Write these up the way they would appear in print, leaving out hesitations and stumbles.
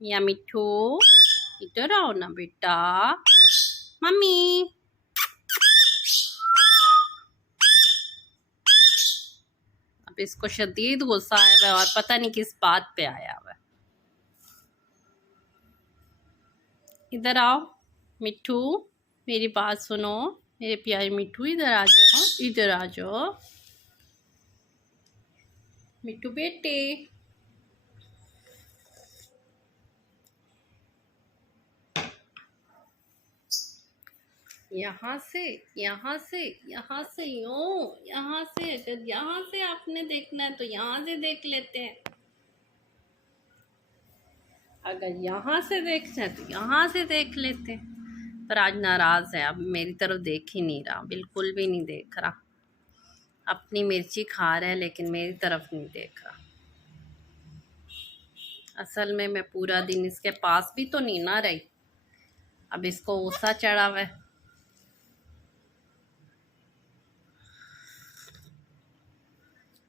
या मिठू, इधर आओ ना बेटा। मम्मी, अब इसको शदीद गुस्सा आया हुआ है और पता नहीं किस बात पे आया हुआ है। इधर आओ मिठू, मेरी बात सुनो। मेरे प्यारे मिठू, इधर आ जाओ, इधर आ जाओ मिठू बेटे। यहाँ से, यहाँ से, यहाँ से, यूं, यहाँ से। अगर यहाँ से आपने देखना है तो यहाँ से देख लेते हैं, अगर यहाँ से देखना है तो यहाँ से देख लेते हैं। पर आज नाराज है, अब मेरी तरफ देख ही नहीं रहा, बिल्कुल भी नहीं देख रहा। अपनी मिर्ची खा रहा है लेकिन मेरी तरफ नहीं देख रहा। असल में मैं पूरा दिन इसके पास भी तो नहीं ना रही, अब इसको गुस्सा चढ़ा हुआ है।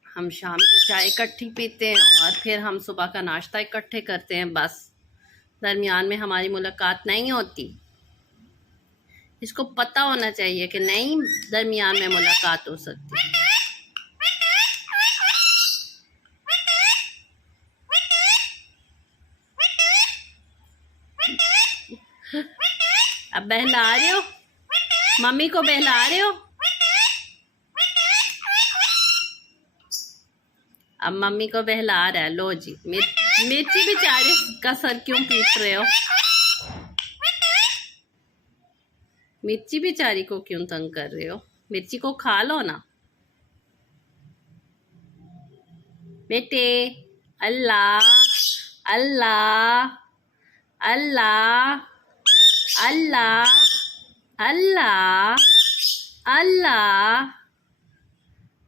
हम शाम की चाय इकट्ठी पीते हैं और फिर हम सुबह का नाश्ता इकट्ठे करते हैं, बस दरमियान में हमारी मुलाकात नहीं होती। इसको पता होना चाहिए कि नहीं दरमियान में मुलाकात हो सकती। अब बहला रहे हो, मम्मी को बहला रहे हो। अब मम्मी को बहला रहा है, लो जी। मिर्ची बेचारे का सर क्यों पीट रहे हो? मिर्ची बेचारी को क्यों तंग कर रहे हो? मिर्ची को खा लो ना बेटे। अल्लाह अल्लाह अल्लाह अल्लाह अल्लाह अल्लाह।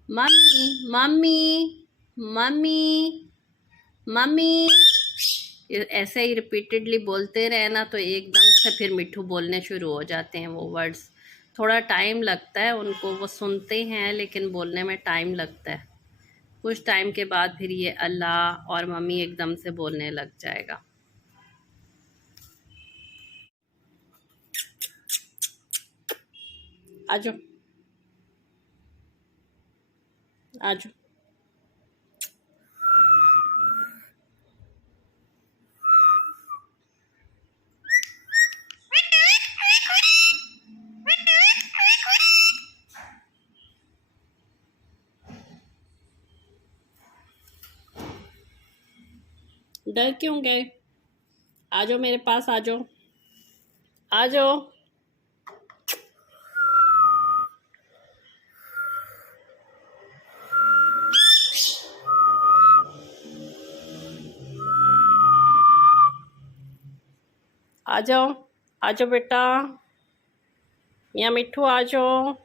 मम्मी मम्मी मम्मी मम्मी, ऐसे ही रिपीटेडली बोलते रहे ना तो एकदम से फिर मिठू बोलने शुरू हो जाते हैं। वो वर्ड्स थोड़ा टाइम लगता है उनको, वो सुनते हैं लेकिन बोलने में टाइम लगता है। कुछ टाइम के बाद फिर ये अल्लाह और मम्मी एकदम से बोलने लग जाएगा। आजो आजो। डर क्यों गए? आजो मेरे पास, आजो आजो। आ जाओ, आ जाओ बेटा। मियाँ मिठू आ जाओ।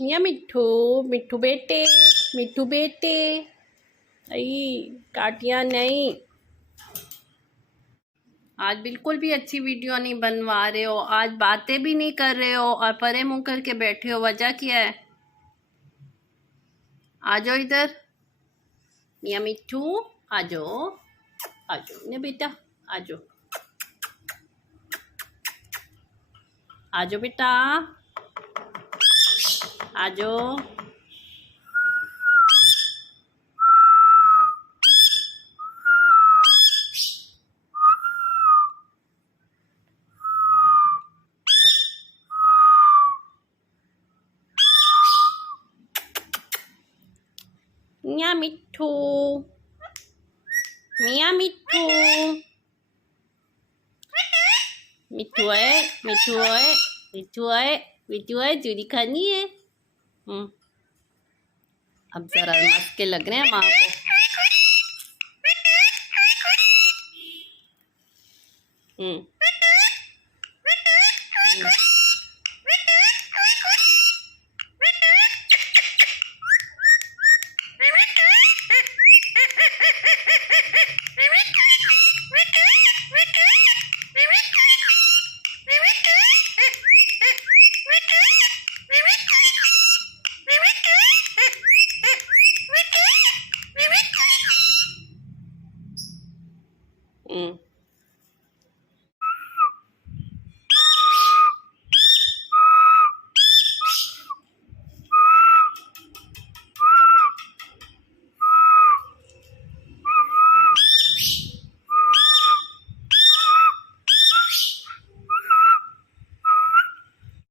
मियाँ मिठू, मिठू बेटे, मिठू बेटे। आई काटिया नहीं। आज बिल्कुल भी अच्छी वीडियो नहीं बनवा रहे हो, आज बातें भी नहीं कर रहे हो और परे मुंह करके बैठे हो। वजह क्या है? आ जाओ इधर मियाँ मिठू, आ जाओ, आ जाओ ने बेटा, आ जाओ, आ जाओ बेटा, आ जाओ। मियाँ मिठू, मियाँ मिठू, मिठू है, मिठू है, मिठू है, मिठू है। चूरी खानी है। अब जरा मस्के लग रहे हैं माँ को। ம்